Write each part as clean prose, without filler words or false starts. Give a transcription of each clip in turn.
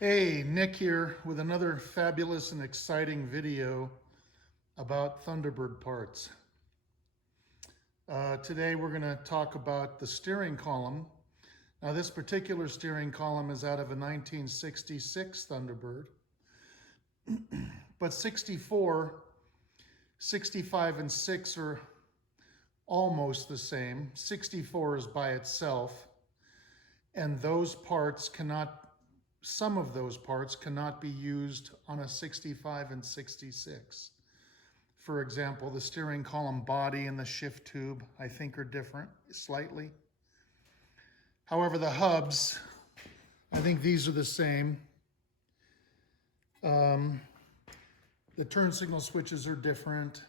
Hey, Nick here with another fabulous and exciting video about Thunderbird parts. Today we're going to talk about the steering column. Now this particular steering column is out of a 1966 Thunderbird, but 64, 65, and 6 are almost the same. 64 is by itself, and some of those parts cannot be used on a 65 and 66. For example, the steering column body and the shift tube, I think, are different slightly. However, the hubs, I think these are the same. The turn signal switches are different,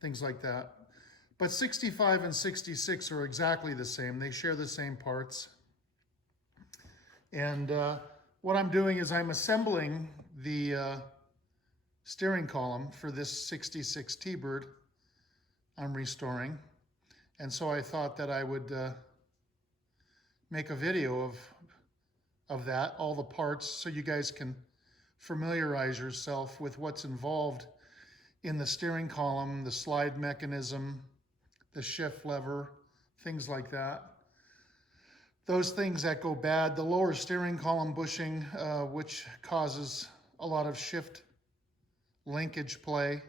things like that. But 65 and 66 are exactly the same. They share the same parts. And what I'm doing is I'm assembling the steering column for this 66 T-Bird I'm restoring. And so I thought that I would make a video of that, all the parts, so you guys can familiarize yourself with what's involved in the steering column, the slide mechanism, the shift lever, things like that. Those things that go bad, the lower steering column bushing, which causes a lot of shift linkage play.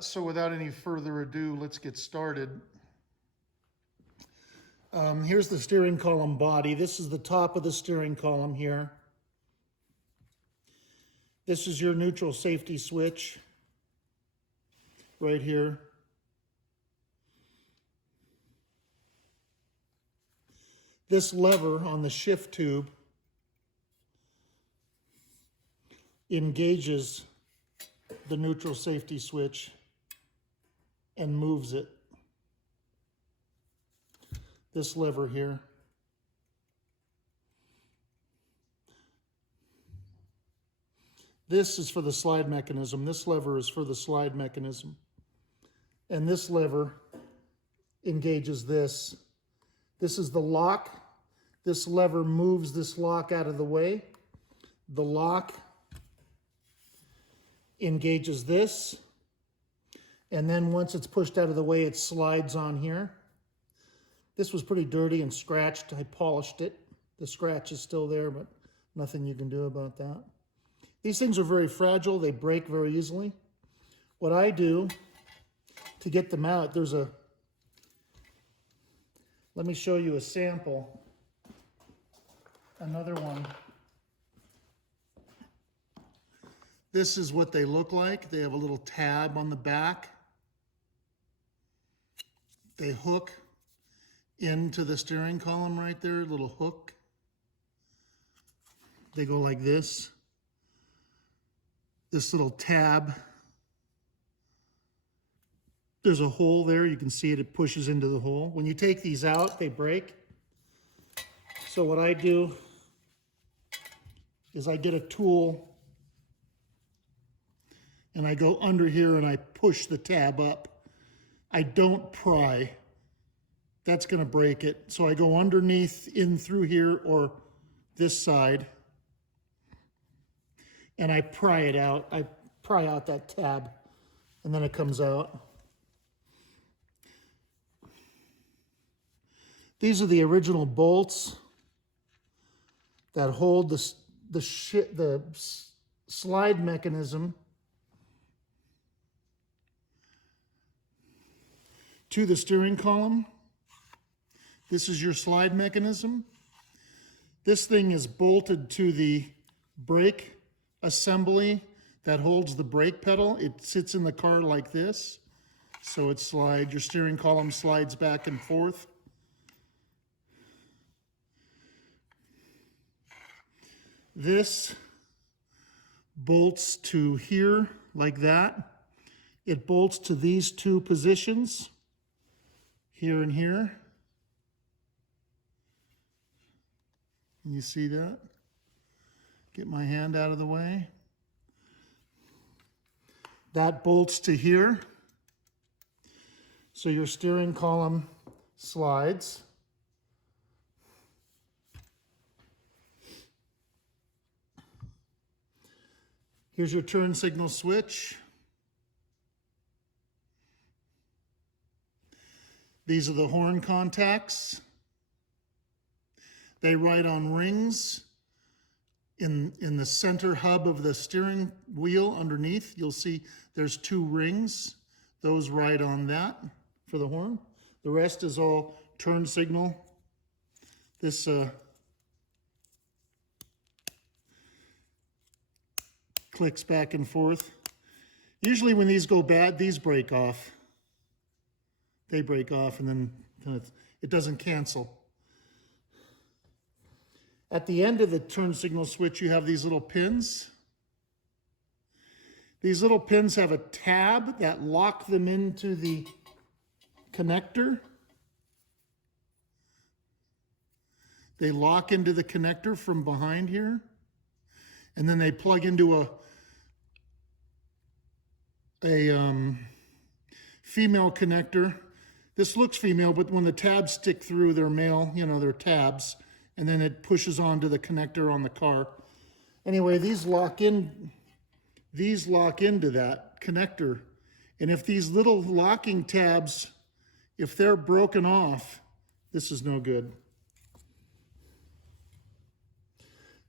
So without any further ado, let's get started. Here's the steering column body. This is the top of the steering column here. This is your neutral safety switch right here. This lever on the shift tube engages the neutral safety switch and moves it. This lever here. This is for the slide mechanism. This lever is for the slide mechanism. And this lever engages this. This is the lock. This lever moves this lock out of the way. The lock engages this. And then once it's pushed out of the way, it slides on here. This was pretty dirty and scratched. I polished it. The scratch is still there, but nothing you can do about that. These things are very fragile. They break very easily. What I do to get them out, let me show you a sample. Another one. This is what they look like. They have a little tab on the back. They hook into the steering column right there, a little hook. They go like this. This little tab. There's a hole there. You can see it. It pushes into the hole. When you take these out, they break. So what I do is I get a tool and I go under here and I push the tab up. I don't pry. That's going to break it. So I go underneath, in through here or this side, and I pry it out. I pry out that tab, and then it comes out. These are the original bolts that hold the slide mechanism to the steering column. This is your slide mechanism. This thing is bolted to the brake assembly that holds the brake pedal. It sits in the car like this. So it slides, your steering column slides back and forth. This bolts to here like that. It bolts to these two positions, here and here. Can you see that? Get my hand out of the way. That bolts to here. So your steering column slides. Here's your turn signal switch. These are the horn contacts. They ride on rings in the center hub of the steering wheel underneath. You'll see there's 2 rings. Those ride on that for the horn. The rest is all turn signal. This clicks back and forth. Usually when these go bad, these break off. They break off and then it doesn't cancel. At the end of the turn signal switch, you have these little pins. These little pins have a tab that lock them into the connector. They lock into the connector from behind here. And then they plug into a female connector. This looks female, but when the tabs stick through, they're male, you know, they're tabs, and then it pushes onto the connector on the car. Anyway, these lock into that connector. And if these little locking tabs, if they're broken off, this is no good.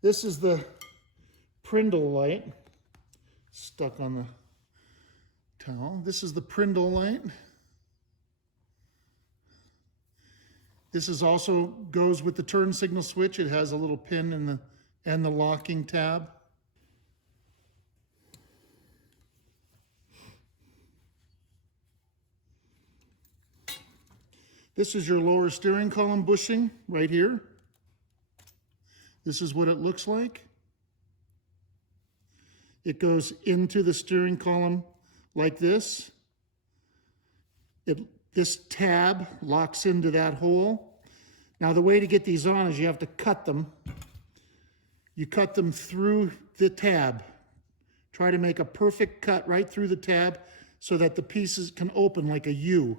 This is the Prindle light, stuck on the towel. This is the Prindle light. This is also goes with the turn signal switch. It has a little pin in the locking tab. This is your lower steering column bushing right here. This is what it looks like. It goes into the steering column like this. This tab locks into that hole. Now the way to get these on is you have to cut them. You cut them through the tab. Try to make a perfect cut right through the tab so that the pieces can open like a U.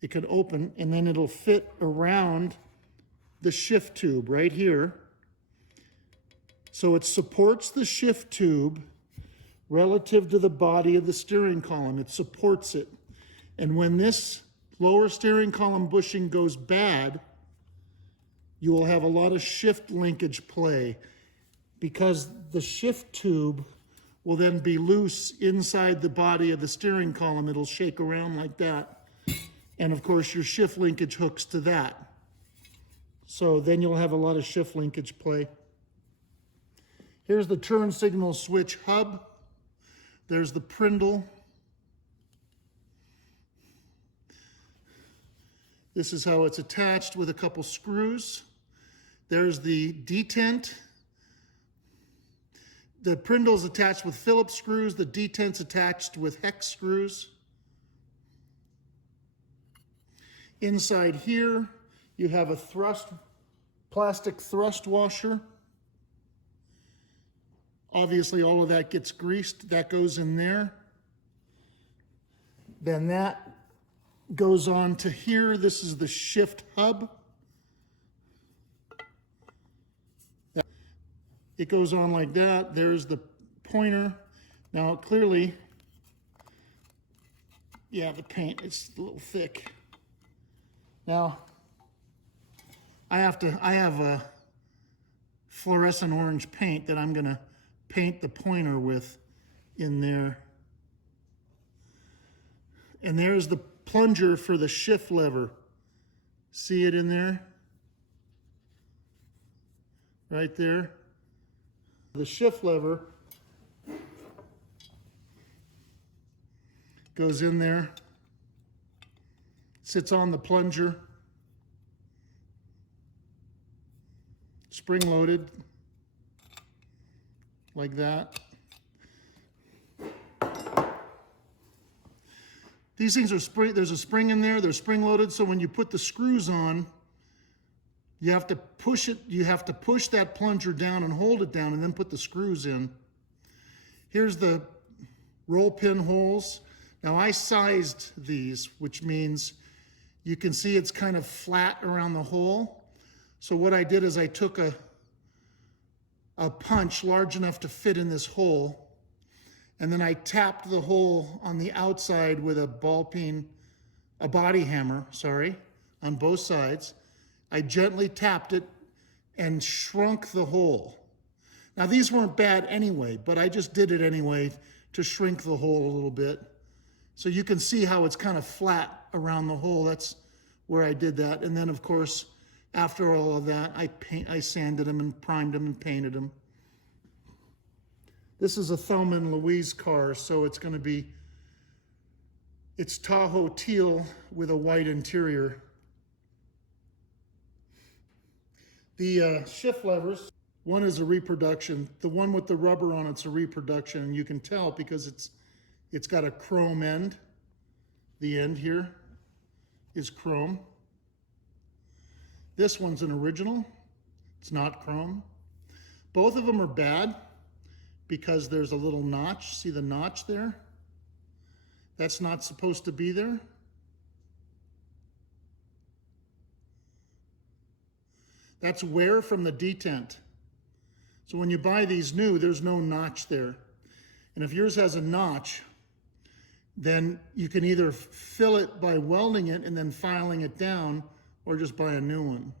It can open and then it'll fit around the shift tube right here. So it supports the shift tube relative to the body of the steering column. It supports it. And when this lower steering column bushing goes bad, you will have a lot of shift linkage play because the shift tube will then be loose inside the body of the steering column. It'll shake around like that. And of course your shift linkage hooks to that. So then you'll have a lot of shift linkage play. Here's the turn signal switch hub. There's the Prindle. This is how it's attached with a couple screws. There's the detent. The Prindle's attached with Phillips screws. The detent's attached with hex screws. Inside here, you have a plastic thrust washer. Obviously, all of that gets greased. That goes in there. Then that goes on to here. This is the shift hub. It goes on like that. There's the pointer. Now, clearly, yeah, the paint is a little thick. Now, I have a fluorescent orange paint that I'm gonna paint the pointer with in there. And there's the plunger for the shift lever. See it in there? Right there. The shift lever goes in there, sits on the plunger, spring loaded, like that. These things are there's a spring in there, they're spring loaded, so when you put the screws on, you have to push it, you have to push that plunger down and hold it down and then put the screws in. Here's the roll pin holes. Now I sized these, which means you can see it's kind of flat around the hole. So what I did is I took a punch large enough to fit in this hole, And then I tapped the hole on the outside with a body hammer, on both sides. I gently tapped it and shrunk the hole. Now these weren't bad anyway, but I just did it anyway to shrink the hole a little bit. So you can see how it's kind of flat around the hole. That's where I did that. And then of course, after all of that, I sanded them and primed them and painted them. This is a Thelma and Louise car, so it's Tahoe teal with a white interior. The shift levers, one is a reproduction. The one with the rubber on it's a reproduction, and you can tell because it's got a chrome end. The end here is chrome. This one's an original. It's not chrome. Both of them are bad because there's a little notch. See the notch there? That's not supposed to be there. That's wear from the detent. So when you buy these new, there's no notch there. And if yours has a notch, then you can either fill it by welding it and then filing it down, or just buy a new one.